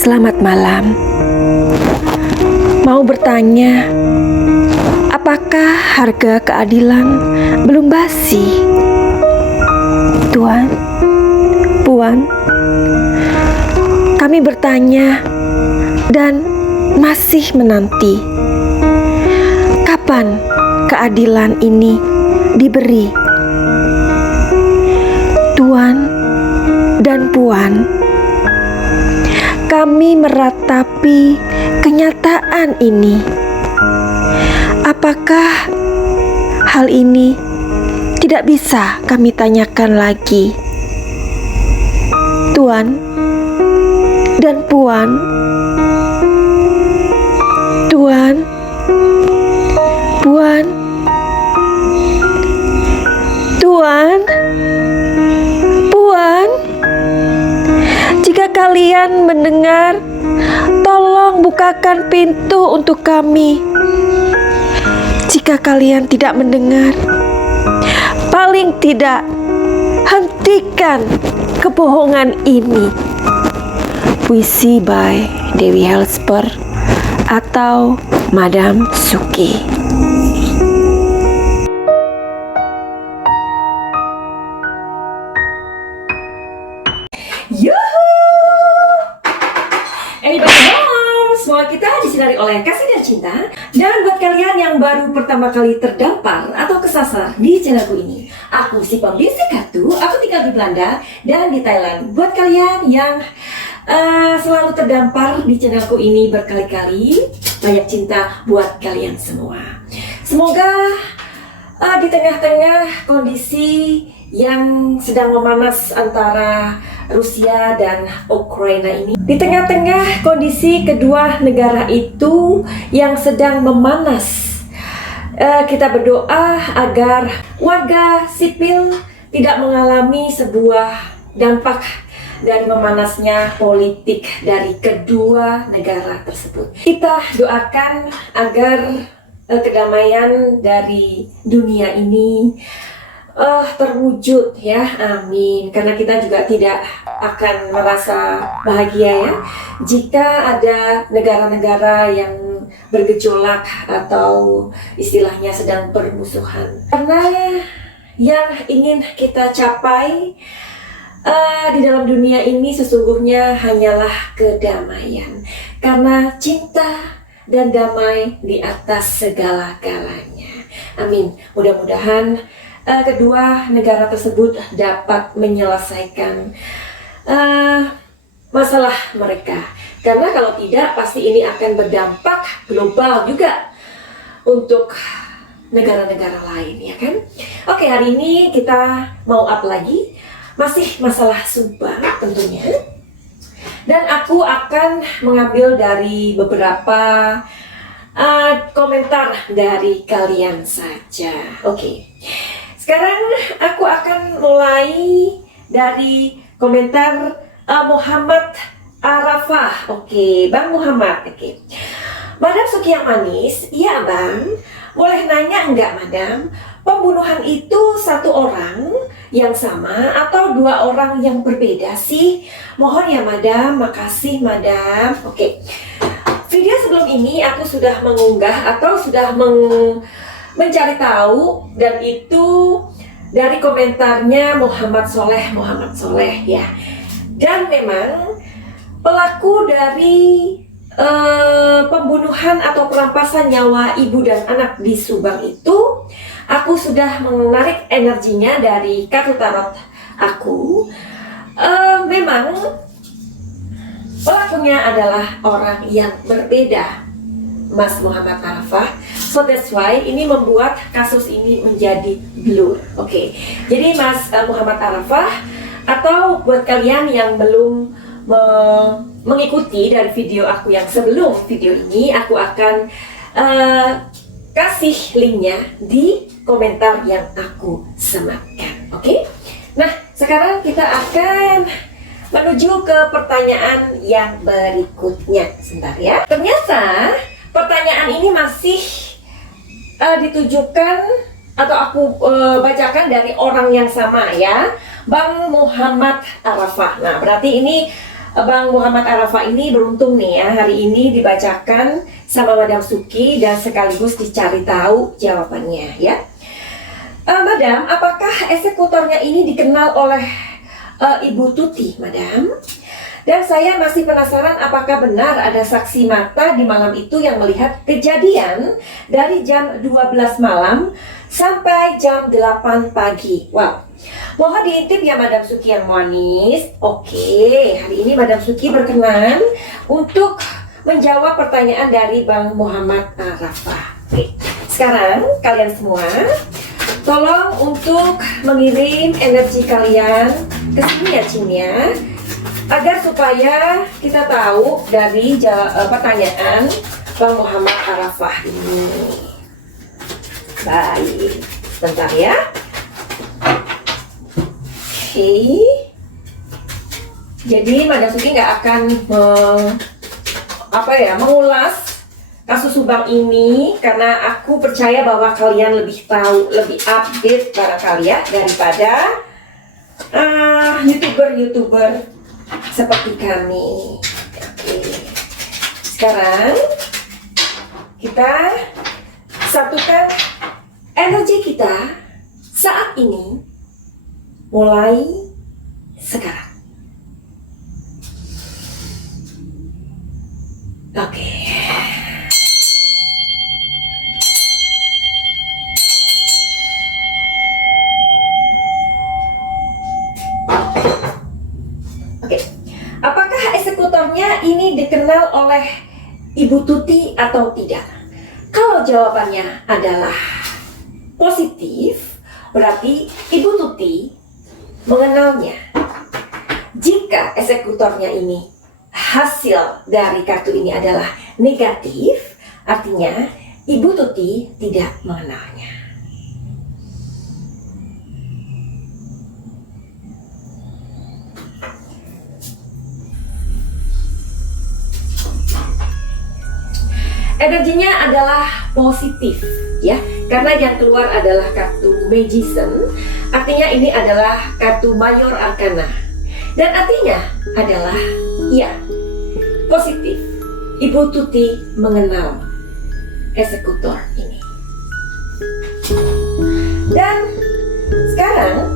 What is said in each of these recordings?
Selamat malam. Mau bertanya, apakah harga keadilan belum basi? Tuan, Puan, kami bertanya dan masih menanti. Kapan keadilan ini diberi? Tuan dan Puan, kami meratapi kenyataan ini. Apakah hal ini tidak bisa kami tanyakan lagi? Tuan dan Puan, Tuan, Puan, Tuan, Puan, jika kalian mendengar, tolong bukakan pintu untuk kami. Jika kalian tidak mendengar, paling tidak hentikan kebohongan ini. Puisi by Dewi Helsper atau Madam Suki. Semua kita disinari oleh kasih dan cinta. Dan buat kalian yang baru pertama kali terdampar atau kesasar di channelku ini, aku si pembisik kartu, aku tinggal di Belanda dan di Thailand. Buat kalian yang selalu terdampar di channelku ini berkali-kali, banyak cinta buat kalian semua. Semoga di tengah-tengah kondisi yang sedang memanas antara Rusia dan Ukraina ini, di tengah-tengah kondisi kedua negara itu yang sedang memanas, kita berdoa agar warga sipil tidak mengalami sebuah dampak dari memanasnya politik dari kedua negara tersebut. Kita doakan agar kedamaian dari dunia ini terwujud ya, amin. Karena kita juga tidak akan merasa bahagia ya jika ada negara-negara yang bergejolak atau istilahnya sedang bermusuhan. Karena yang ingin kita capai di dalam dunia ini sesungguhnya hanyalah kedamaian. Karena cinta dan damai di atas segala-galanya. Amin. Mudah-mudahan kedua negara tersebut dapat menyelesaikan masalah mereka. Karena kalau tidak, pasti ini akan berdampak global juga untuk negara-negara lain, ya kan? Oke, hari ini kita mau up lagi. Masih masalah Subang tentunya. Dan aku akan mengambil dari beberapa komentar dari kalian saja. Oke. Sekarang aku akan mulai dari komentar Muhammad Arafah. Oke, Bang Muhammad. Oke. Madam Suki yang manis, iya Bang. Boleh nanya enggak Madam? Pembunuhan itu satu orang yang sama atau dua orang yang berbeda sih? Mohon ya Madam, makasih Madam. Oke. Video sebelum ini aku sudah mengunggah atau sudah mencari tahu, dan itu dari komentarnya Muhammad Soleh ya. Dan memang pelaku dari pembunuhan atau perampasan nyawa ibu dan anak di Subang itu, aku sudah menarik energinya dari kartu tarot aku. Memang pelakunya adalah orang yang berbeda, Mas Muhammad Arafah. So that's why ini membuat kasus ini menjadi blur. Oke. Jadi Mas Muhammad Arafah, atau buat kalian yang belum mengikuti dari video aku yang sebelum video ini, aku akan kasih linknya di komentar yang aku sematkan. Oke? Nah, sekarang kita akan menuju ke pertanyaan yang berikutnya. Sebentar ya. Ternyata pertanyaan ini masih ditujukan atau aku bacakan dari orang yang sama ya, Bang Muhammad Arafah. Nah, berarti ini Bang Muhammad Arafah ini beruntung nih ya, hari ini dibacakan sama Madam Suki dan sekaligus dicari tahu jawabannya ya. Madam, apakah eksekutornya ini dikenal oleh Ibu Tuti, Madam? Dan saya masih penasaran apakah benar ada saksi mata di malam itu yang melihat kejadian dari jam 12 malam sampai jam 8 pagi. Wow. Mohon diintip ya Madam Suki yang manis. Oke, hari ini Madam Suki berkenan untuk menjawab pertanyaan dari Bang Muhammad Arafah. Oke, sekarang kalian semua tolong untuk mengirim energi kalian ke sini ya Cin ya, agar supaya kita tahu dari pertanyaan Bang Muhammad Arafah ini. Baik, sebentar ya. Oke. Jadi Madam Suki nggak akan mengulas kasus Subang ini karena aku percaya bahwa kalian lebih tahu, lebih update barangkali ya daripada YouTuber seperti kami. Oke. Sekarang kita satukan energi kita saat ini mulai sekarang. Oke. Apakah eksekutornya ini dikenal oleh Ibu Tuti atau tidak? Kalau jawabannya adalah positif, berarti Ibu Tuti mengenalnya. Jika eksekutornya ini hasil dari kartu ini adalah negatif, artinya Ibu Tuti tidak mengenalnya. Energinya adalah positif ya, karena yang keluar adalah kartu Magician, artinya ini adalah kartu Mayor Arcana, dan artinya adalah ya, positif. Ibu Tuti mengenal eksekutor ini. Dan sekarang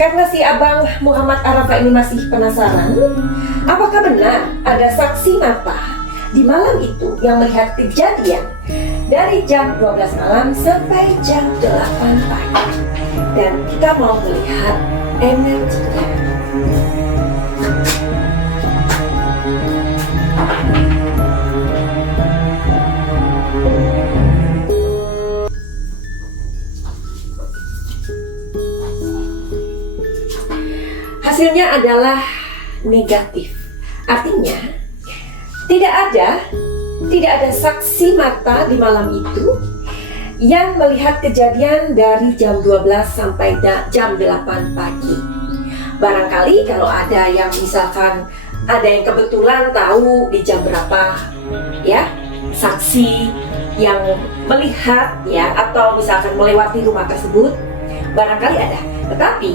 karena si Abang Muhammad Arafah ini masih penasaran, apakah benar ada saksi mata di malam itu yang melihat kejadian dari jam 12 malam sampai jam 8 pagi. Dan kita mau melihat energinya. Hasilnya adalah negatif. Artinya tidak ada saksi mata di malam itu yang melihat kejadian dari jam 12 sampai jam 8 pagi. Barangkali kalau ada yang misalkan ada yang kebetulan tahu di jam berapa ya, saksi yang melihat ya, atau misalkan melewati rumah tersebut, barangkali ada. Tetapi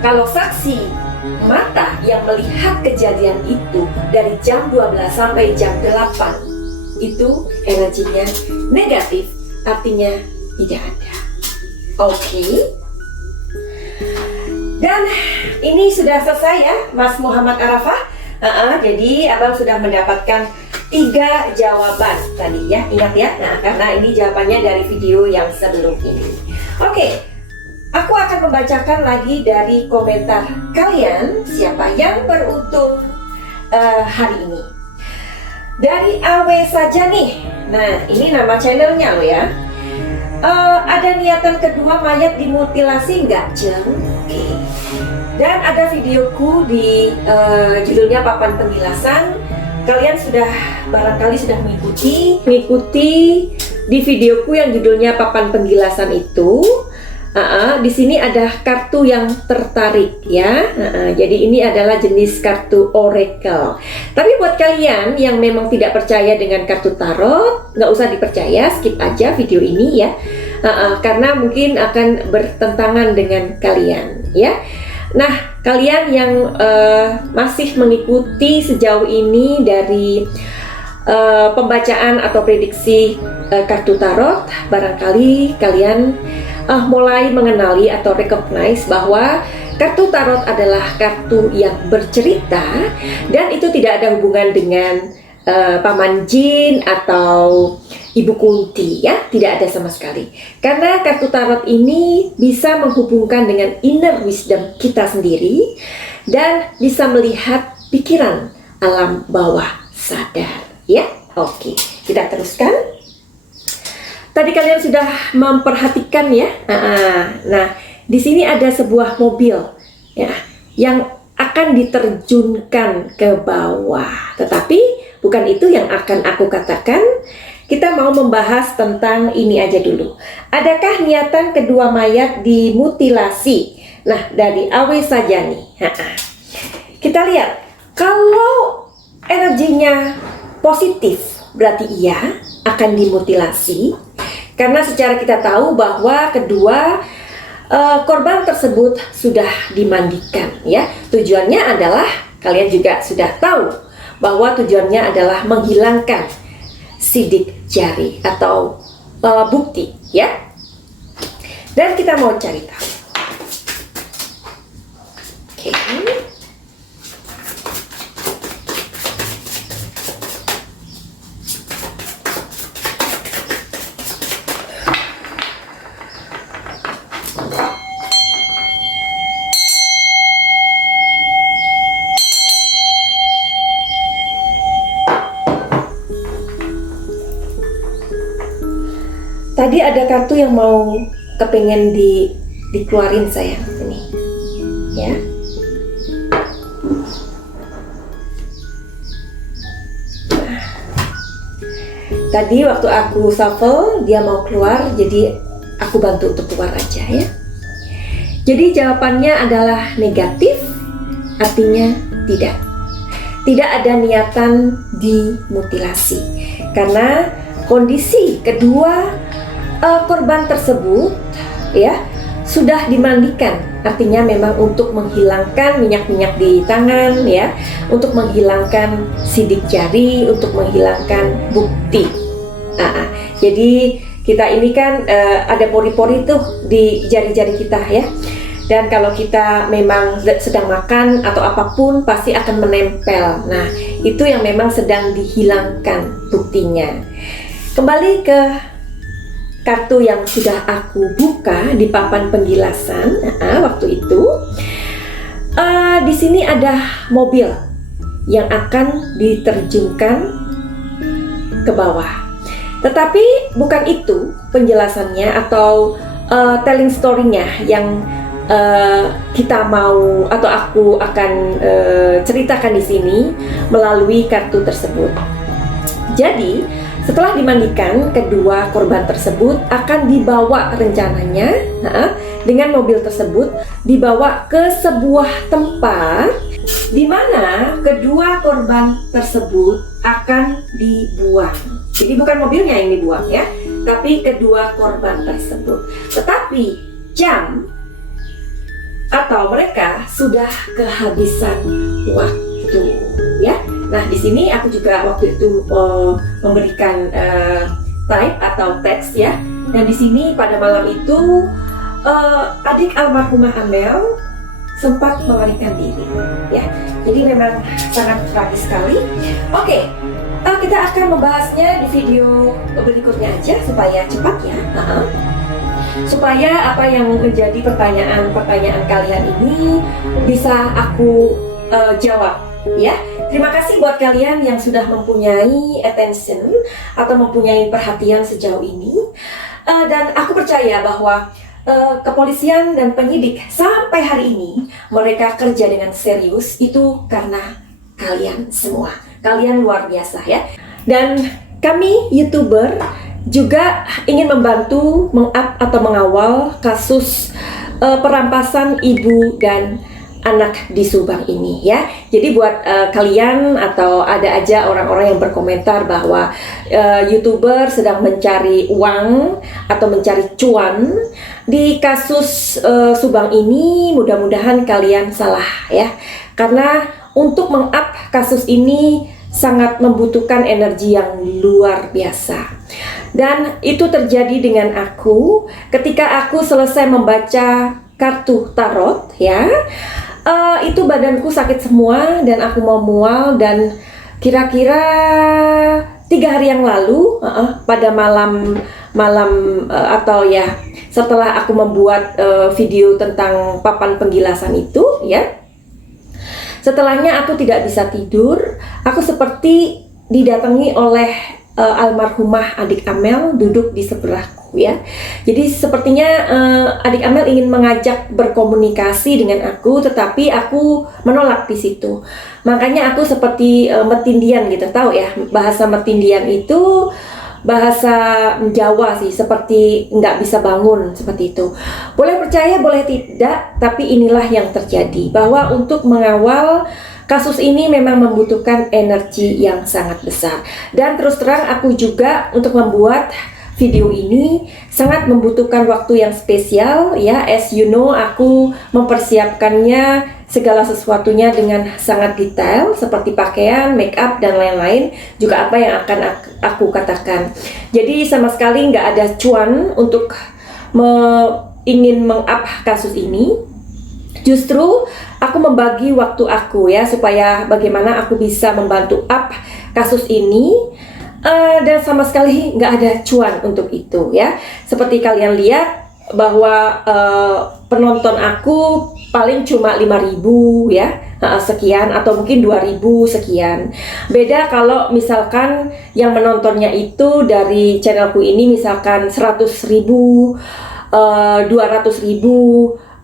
kalau saksi mata yang melihat kejadian itu dari jam 12 sampai jam 8 itu energinya negatif, artinya tidak ada. Oke. Dan ini sudah selesai ya Mas Muhammad Arafah. Jadi Abang sudah mendapatkan 3 jawaban tadi ya, ingat ya. Nah, karena ini jawabannya dari video yang sebelum ini. Oke. Aku akan membacakan lagi dari komentar kalian siapa yang beruntung hari ini. Dari Awe saja nih. Nah, ini nama channelnya lo ya. Ada niatan kedua mayat dimutilasi nggak, Jeng? Oke. Dan ada videoku di judulnya Papan Penjelasan. Kalian barangkali sudah mengikuti di videoku yang judulnya Papan Penjelasan itu. Di sini ada kartu yang tertarik ya. Jadi ini adalah jenis kartu oracle. Tapi buat kalian yang memang tidak percaya dengan kartu tarot, nggak usah dipercaya, skip aja video ini ya. Karena mungkin akan bertentangan dengan kalian ya. Nah, kalian yang masih mengikuti sejauh ini dari pembacaan atau prediksi kartu tarot, barangkali kalian mulai mengenali atau recognize bahwa kartu tarot adalah kartu yang bercerita, dan itu tidak ada hubungan dengan paman jin atau ibu kunti, ya, tidak ada sama sekali. Karena kartu tarot ini bisa menghubungkan dengan inner wisdom kita sendiri dan bisa melihat pikiran alam bawah sadar. Ya, oke, kita teruskan. Tadi kalian sudah memperhatikan ya. Nah, di sini ada sebuah mobil ya yang akan diterjunkan ke bawah. Tetapi bukan itu yang akan aku katakan. Kita mau membahas tentang ini aja dulu. Adakah niatan kedua mayat dimutilasi? Nah, dari Awe saja nih. Kita lihat, kalau energinya positif berarti iya akan dimutilasi, karena secara kita tahu bahwa kedua korban tersebut sudah dimandikan ya. Tujuannya adalah, kalian juga sudah tahu bahwa tujuannya adalah menghilangkan sidik jari atau bukti ya. Dan kita mau cari tahu. Oke. Tadi ada kartu yang mau kepengen dikeluarin sayang, ini ya. Nah, tadi waktu aku shuffle dia mau keluar, jadi aku bantu untuk keluar aja ya. Jadi jawabannya adalah negatif, artinya tidak ada niatan dimutilasi, karena kondisi kedua korban tersebut ya sudah dimandikan, artinya memang untuk menghilangkan minyak-minyak di tangan ya, untuk menghilangkan sidik jari, untuk menghilangkan bukti. Jadi kita ini kan ada pori-pori tuh di jari-jari kita ya, dan kalau kita memang sedang makan atau apapun pasti akan menempel. Nah, itu yang memang sedang dihilangkan buktinya. Kembali ke kartu yang sudah aku buka di papan penjelasan waktu itu. Di sini ada mobil yang akan diterjunkan ke bawah. Tetapi bukan itu penjelasannya atau telling story-nya yang kita mau atau aku akan ceritakan di sini melalui kartu tersebut. Jadi setelah dimandikan, kedua korban tersebut akan dibawa rencananya dengan mobil tersebut dibawa ke sebuah tempat di mana kedua korban tersebut akan dibuang. Jadi bukan mobilnya yang dibuang ya, tapi kedua korban tersebut. Tetapi jam atau mereka sudah kehabisan waktu ya. Nah, di sini aku juga waktu itu memberikan type atau teks ya. Dan di sini pada malam itu adik almarhumah Amel sempat melarikan diri ya. Jadi memang sangat tragis sekali. Oke, kita akan membahasnya di video berikutnya aja supaya cepat ya. Supaya apa yang menjadi pertanyaan-pertanyaan kalian ini bisa aku jawab ya. Terima kasih buat kalian yang sudah mempunyai attention atau mempunyai perhatian sejauh ini. Dan aku percaya bahwa kepolisian dan penyidik sampai hari ini mereka kerja dengan serius itu karena kalian semua. Kalian luar biasa ya. Dan kami YouTuber juga ingin membantu atau mengawal kasus perampasan ibu dan anak di Subang ini ya. Jadi buat kalian atau ada aja orang-orang yang berkomentar bahwa YouTuber sedang mencari uang atau mencari cuan di kasus Subang ini, mudah-mudahan kalian salah ya. Karena untuk meng-up kasus ini sangat membutuhkan energi yang luar biasa. Dan itu terjadi dengan aku ketika aku selesai membaca kartu tarot ya. Itu badanku sakit semua dan aku mau mual, dan kira-kira 3 hari yang lalu pada malam atau ya setelah aku membuat video tentang papan penggilasan itu ya, setelahnya aku tidak bisa tidur. Aku seperti didatangi oleh almarhumah adik Amel duduk di sebelahku ya. Jadi sepertinya adik Amel ingin mengajak berkomunikasi dengan aku, tetapi aku menolak di situ. Makanya aku seperti metindian gitu, tahu ya bahasa metindian itu bahasa Jawa sih, seperti nggak bisa bangun seperti itu. Boleh percaya boleh tidak, tapi inilah yang terjadi, bahwa untuk mengawal kasus ini memang membutuhkan energi yang sangat besar. Dan terus terang aku juga untuk membuat video ini sangat membutuhkan waktu yang spesial ya. As you know, aku mempersiapkannya segala sesuatunya dengan sangat detail, seperti pakaian, make up, dan lain-lain. Juga apa yang akan aku katakan. Jadi sama sekali nggak ada cuan untuk ingin meng-up kasus ini. Justru aku membagi waktu aku ya, supaya bagaimana aku bisa membantu up kasus ini. Dan sama sekali nggak ada cuan untuk itu ya. Seperti kalian lihat bahwa penonton aku paling cuma 5.000 ya, sekian, atau mungkin 2.000 sekian. Beda kalau misalkan yang menontonnya itu dari channelku ini misalkan 100.000, 200.000,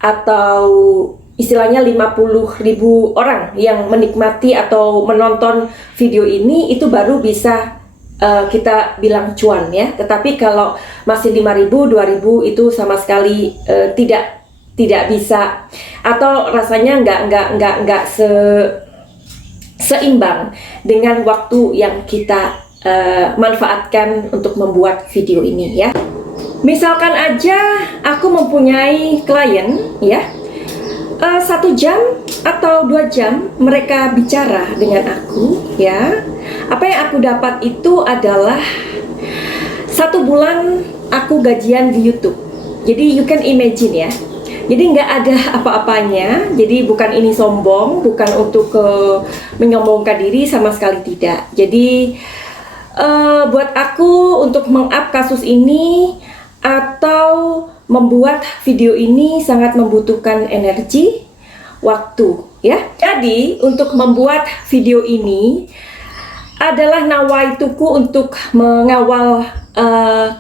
atau istilahnya 50.000 orang yang menikmati atau menonton video ini, itu baru bisa kita bilang cuan ya. Tetapi kalau masih 5.000, 2.000 itu sama sekali tidak bisa, atau rasanya nggak seimbang dengan waktu yang kita manfaatkan untuk membuat video ini ya. Misalkan aja aku mempunyai klien ya, 1 jam atau 2 jam mereka bicara dengan aku ya. Apa yang aku dapat itu adalah 1 bulan aku gajian di YouTube. Jadi you can imagine ya. Jadi nggak ada apa-apanya. Jadi bukan ini sombong, bukan untuk menyombongkan diri, sama sekali tidak. Jadi buat aku untuk meng-up kasus ini atau membuat video ini sangat membutuhkan energi, waktu ya. Jadi untuk membuat video ini adalah nawaituku untuk mengawal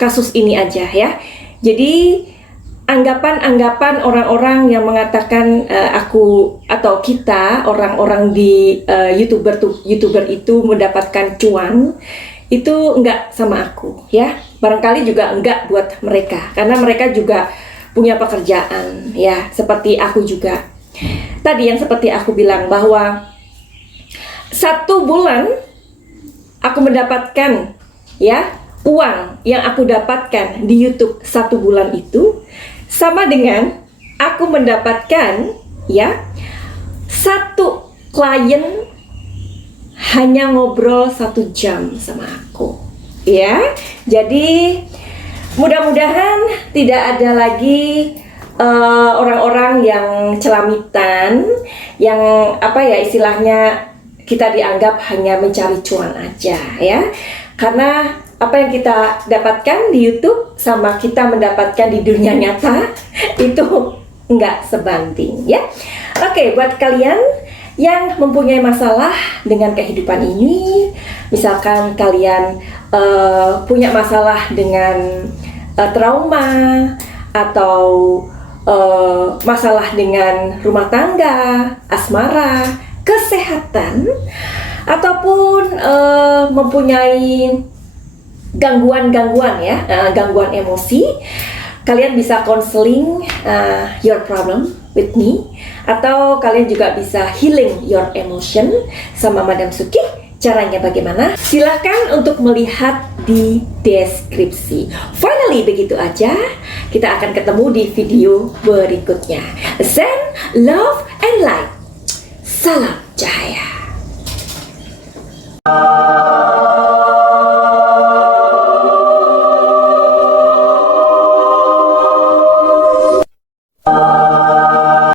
kasus ini aja ya. Jadi anggapan-anggapan orang-orang yang mengatakan aku atau kita, orang-orang di YouTuber itu mendapatkan cuan, itu enggak sama aku ya. Barangkali juga enggak buat mereka, karena mereka juga punya pekerjaan ya, seperti aku juga. Tadi yang seperti aku bilang bahwa 1 bulan aku mendapatkan ya, uang yang aku dapatkan di YouTube 1 bulan itu sama dengan aku mendapatkan ya 1 klien hanya ngobrol 1 jam sama aku ya. Jadi mudah-mudahan tidak ada lagi orang-orang yang celamitan, yang apa ya istilahnya, kita dianggap hanya mencari cuan aja ya. Karena apa yang kita dapatkan di YouTube sama kita mendapatkan di dunia nyata itu nggak sebanding ya. Oke, buat kalian yang mempunyai masalah dengan kehidupan ini, misalkan kalian punya masalah dengan trauma, atau masalah dengan rumah tangga, asmara, kesehatan, ataupun mempunyai gangguan-gangguan ya, gangguan emosi, kalian bisa konseling your problem with me, atau kalian juga bisa healing your emotion sama Madam Suki. Caranya bagaimana? Silahkan untuk melihat di deskripsi. Finally, begitu aja. Kita akan ketemu di video berikutnya. Send love and light. Salam cahaya.